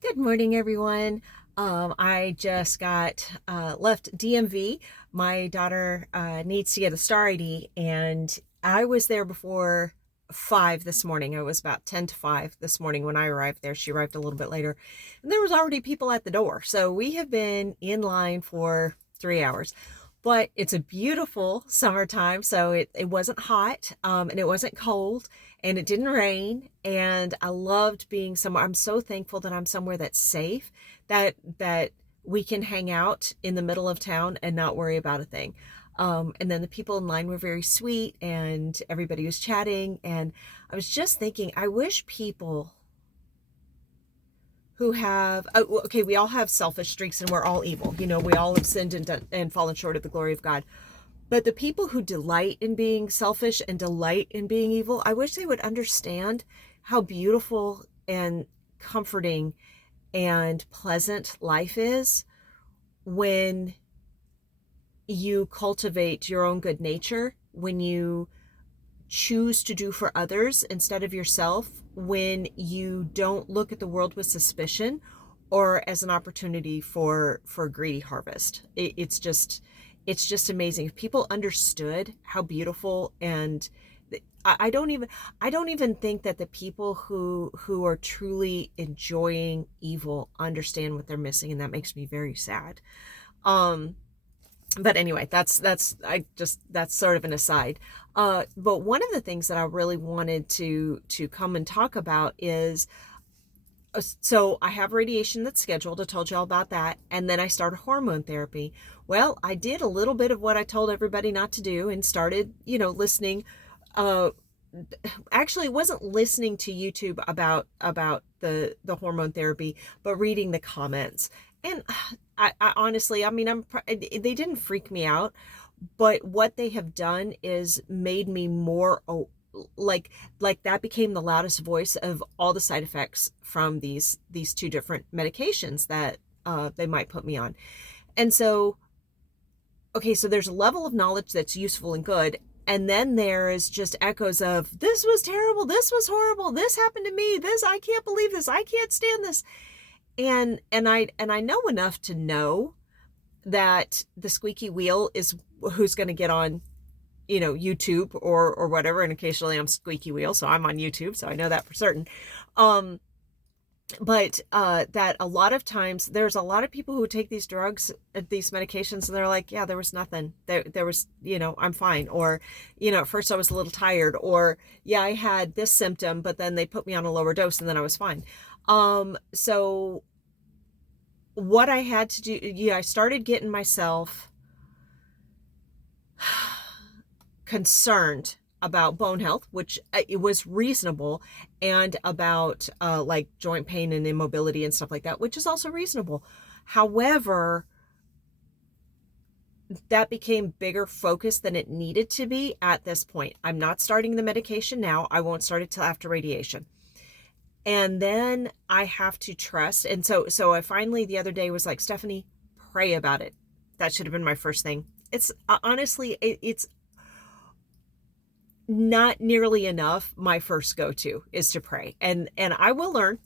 Good morning, everyone. I just got left DMV. My daughter needs to get a star ID, and I was there before 5 this morning. I was about 10 to 5 this morning when I arrived there. She arrived a little bit later, and there was already people at the door. So we have been in line for 3 hours. But it's a beautiful summertime, so it wasn't hot, and it wasn't cold, and it didn't rain, and I loved being somewhere. I'm so thankful that I'm somewhere that's safe, that we can hang out in the middle of town and not worry about a thing. And then the people in line were very sweet, and everybody was chatting, and I was just thinking, I wish people who have okay, we all have selfish streaks and we're all evil. We all have sinned and fallen short of the glory of God. But the people who delight in being selfish and delight in being evil, I wish they would understand how beautiful and comforting and pleasant life is when you cultivate your own good nature, when you choose to do for others instead of yourself, when you don't look at the world with suspicion or as an opportunity for greedy harvest. It's just amazing. If people understood how beautiful, and I don't even think that the people who are truly enjoying evil understand what they're missing, and that makes me very sad. um but anyway, that's sort of an aside. But one of the things that I really wanted to come and talk about is, so I have radiation that's scheduled. I told you all about that. And then I started hormone therapy. Well, I did a little bit of what I told everybody not to do and started, listening. Uh, Actually, wasn't listening to YouTube about the hormone therapy, but reading the comments. And I honestly, I mean, they didn't freak me out, but what they have done is made me more like that became the loudest voice of all the side effects from these two different medications that they might put me on. And so, okay, so there's a level of knowledge that's useful and good. And then there is just echoes of, this was terrible, this was horrible, this happened to me, this, I can't believe this, I can't stand this. And I know enough to know that the squeaky wheel is who's going to get on, YouTube or whatever. And occasionally I'm squeaky wheel, so I'm on YouTube, so I know that for certain. But that a lot of times there's a lot of people who take these drugs, these medications, and they're like, yeah, there was nothing. There was, I'm fine. Or, at first I was a little tired. Or, yeah, I had this symptom, but then they put me on a lower dose and then I was fine. So what I had to do, yeah, I started getting myself concerned about bone health, which it was reasonable, and about like joint pain and immobility and stuff like that, which is also reasonable. However, that became bigger focus than it needed to be at this point. I'm not starting the medication now. I won't start it till after radiation. And then I have to trust. And so I finally the other day was like, Stephanie, pray about it. That should have been my first thing. It's honestly, it's not nearly enough. My first go-to is to pray, and I will learn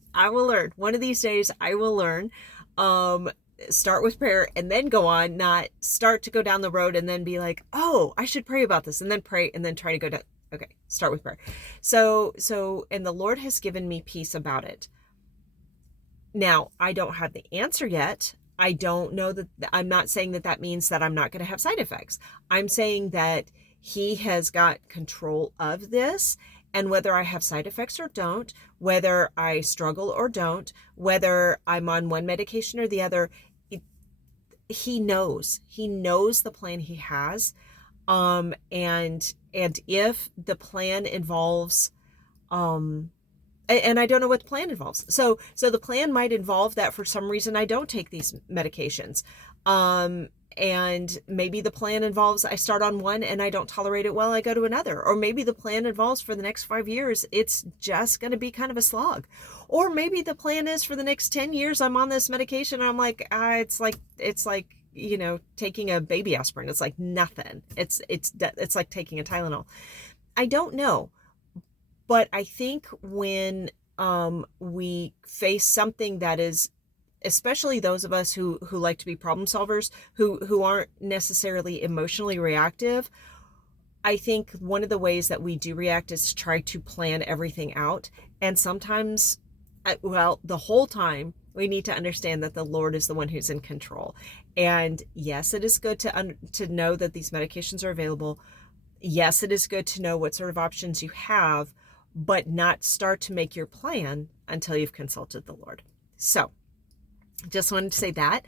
one of these days. I will learn. Start with prayer and then go on, not start to go down the road and then be like, oh, I should pray about this, and then pray and then try to go down. Okay, start with prayer. So and the Lord has given me peace about it. Now, I don't have the answer yet. I don't know that. I'm not saying that means that I'm not going to have side effects. I'm saying that He has got control of this, and whether I have side effects or don't, whether I struggle or don't, whether I'm on one medication or the other, He knows. He knows the plan He has. And if the plan involves, and I don't know what the plan involves. So the plan might involve that for some reason I don't take these medications. And maybe the plan involves I start on one and I don't tolerate it well, I go to another. Or maybe the plan involves for the next 5 years, it's just going to be kind of a slog. Or maybe the plan is for the next 10 years, I'm on this medication and I'm like, it's like, taking a baby aspirin. It's like nothing. It's like taking a Tylenol. I don't know. But I think when we face something that is, especially those of us who like to be problem solvers, who aren't necessarily emotionally reactive. I think one of the ways that we do react is to try to plan everything out. And sometimes, well, the whole time, we need to understand that the Lord is the one who's in control. And yes, it is good to know that these medications are available. Yes, it is good to know what sort of options you have, but not start to make your plan until you've consulted the Lord. So just wanted to say that.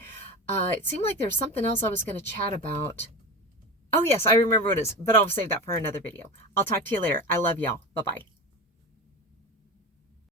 It seemed like there's something else I was going to chat about. Oh yes, I remember what it is, but I'll save that for another video. I'll talk to you later. I love y'all. Bye-bye.